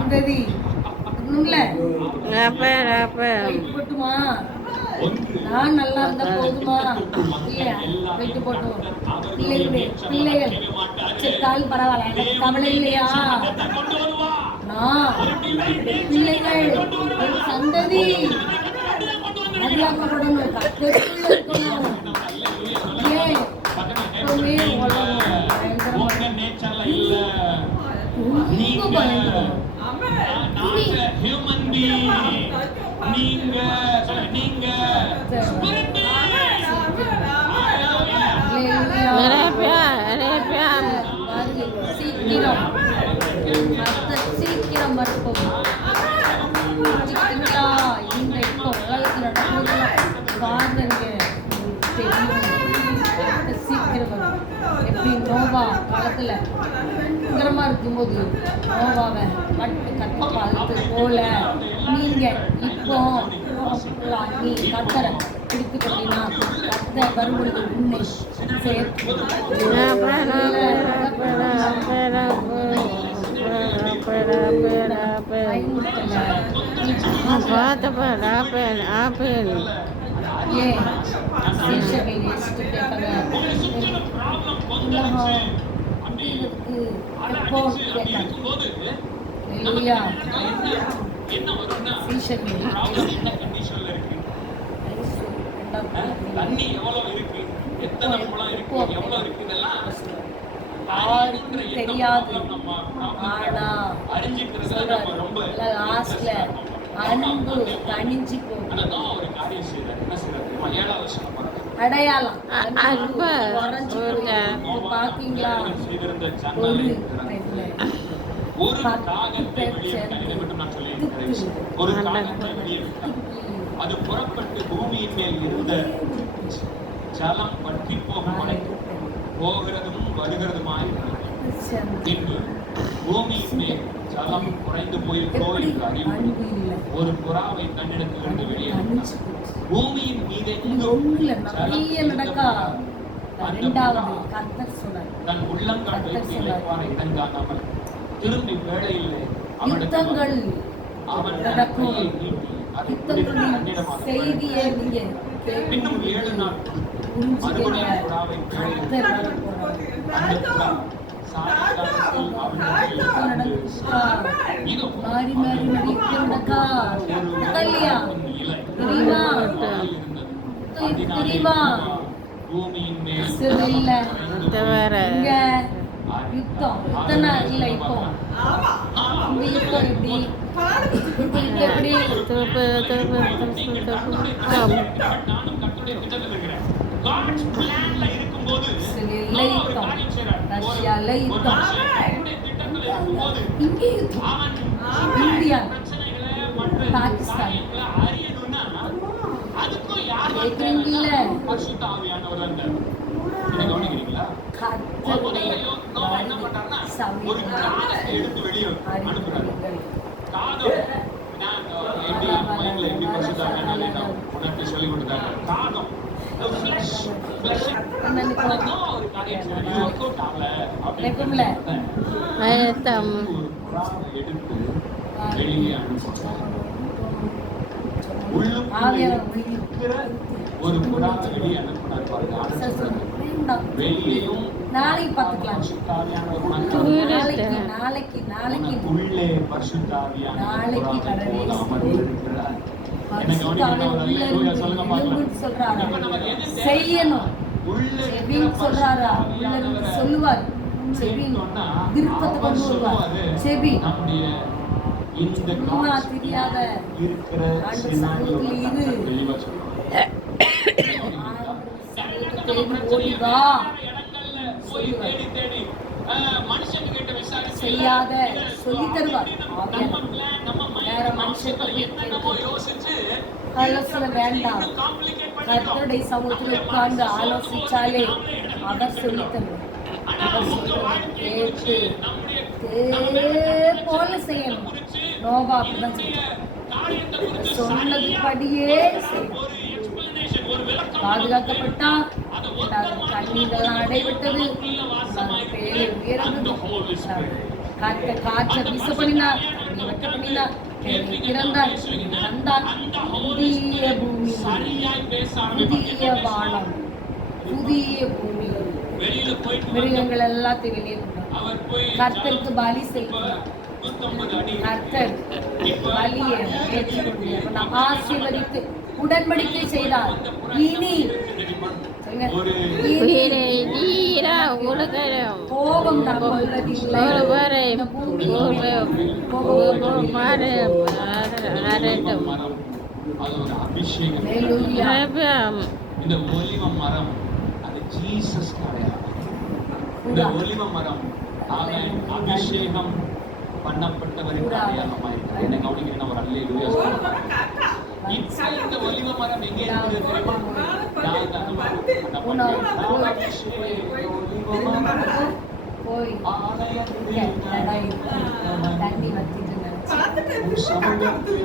சந்ததி போட்டுமா நான் நல்லா இருந்தா போதுமா இல்லையா வைத்து போட்டோம் பிள்ளைகள் செத்தால் பரவாயில்ல எனக்கு கவலை இல்லையா நான் பிள்ளைகள் சந்ததி பாதுகாக்கப்படணும் கஷ்டத்துல இருக்கணும் ஏன் எப்பவுமே சீக்கிரம் மறுப்போம் இந்த இப்போ உலகத்தில் பாருங்க சீக்கிரம் வரும் எப்படி நோவா காலத்தில் பயங்கரமாக இருக்கும்போது நோவாவை கட்டு கற்று போல நீங்கள் இப்போ நீ கத்தரை பிடித்து கொண்டீங்கன்னா கத்த வரும்பொழுது உண்மை சேர்த்து தண்ணி எவ்வளவு இருக்கு, எத்தனை குளம் இருக்கு, எவ்வளவு இருக்கு, இதெல்லாம் தெரியாது. ஆனா லாஸ்ட்ல அன்பு தணிஞ்சு போகும். அடையாளம் பாத்தீங்களா அது புறப்பட்டு பூமியின் மேல் இருந்த ஜலம் வற்றி போகும் போகிறதும் வருகிறதுமாய் பின்பு பூமியின் மேல் ஜலம் குறைந்து போயிருக்கோ என்று அறிவு ஒரு புறாவை தன்னிடத்திலிருந்து வெளியே பூமியின் மீதே தன் உள்ளங்காட்டை இடம் காணாமல் திரும்பி வேளையில் யுத்தங்கள் நடக்கும். செய்தியை இன்னும் 7 நாள் மாறி மாறி நடிக்கிறக்கா தெரியுமா தெரியுமா யுத்தம் இத்தனை இல்லை இப்போ இந்த யுத்தம் எப்படி எப்படி ரஷ்யால யுத்தம் இங்கே யுத்தம் இந்தியா பாகிஸ்தான் கேட்குறீங்கல்ல ஒரு புறாவை வெளியே அனுப்பினார் பாருங்க. வெளியேயும் நாளைக்கு பார்த்துக்கலாம். நாளைக்கு உள்ளே பரிசுத்தாவியான நாளைக்கு கடவுளே செய்யணும் சொல்றாரா சொல்லுவார். விருப்பத்தை கொண்டு வருவார். செவி தெரியாத செய்யாத சொல்லி தருவார். வேற ஆலோசனை வேண்டாம். கர்த்தருடைய சமூகத்தில் உட்கார்ந்து ஆலோசிச்சாலே அவர் சொல்லி தருவார். கேட்டு போல செய்யணும். நோவா அப்படிதான் சொன்னது படியே பாதுகாக்கப்பட்டா கண்ணீரெல்லாம் அடைவிட்டது. காற்றை வீச பண்ணினா வாயை வெட்ட பண்ணினார், திறந்தார், வந்தார். புதிய பூமி, சரியாய் பேச புதிய வானம், புதிய பூமி, வெளியில போயிட்டு மிருகங்கள் எல்லாத்தையும் வெளியே கொண்டார். அவர் போய் கர்த்தருக்கு பலி செய்தார். 150 அடி கர்த்தர் பலியை ஏற்றுக்கொண்டு நான் ஆசீர்வதித்து உடன்படிக்கை செய்தார். இனி சொல்லுங்க, உயிரை நீரா உலகம் கோபம் நான் கொள்வதில்லை. ஒருவரை இந்த பூமியில் வரட்டும். மரம் அது ஒரு அபிஷேகம். ஹல்லேலூயா. இந்த ஒலிவ மரம் அது ஜீசஸ் அடையாளம். இந்த ஒலிவ மரம் அவன் அபிஷேகம் பண்ணப்பட்டவருக்கு அடையாளமாயிருக்கிறது. என்ன கவனிக்கிறீங்கன்னா ஒரு அல்லேலூயா சொல்லுங்க. இப்போ இந்த ஒலிவ மரம் எங்கே இருக்குது தெரியுமா? நான் போய் தண்ணி வத்திட்டு நினைச்சு சமூகத்தில்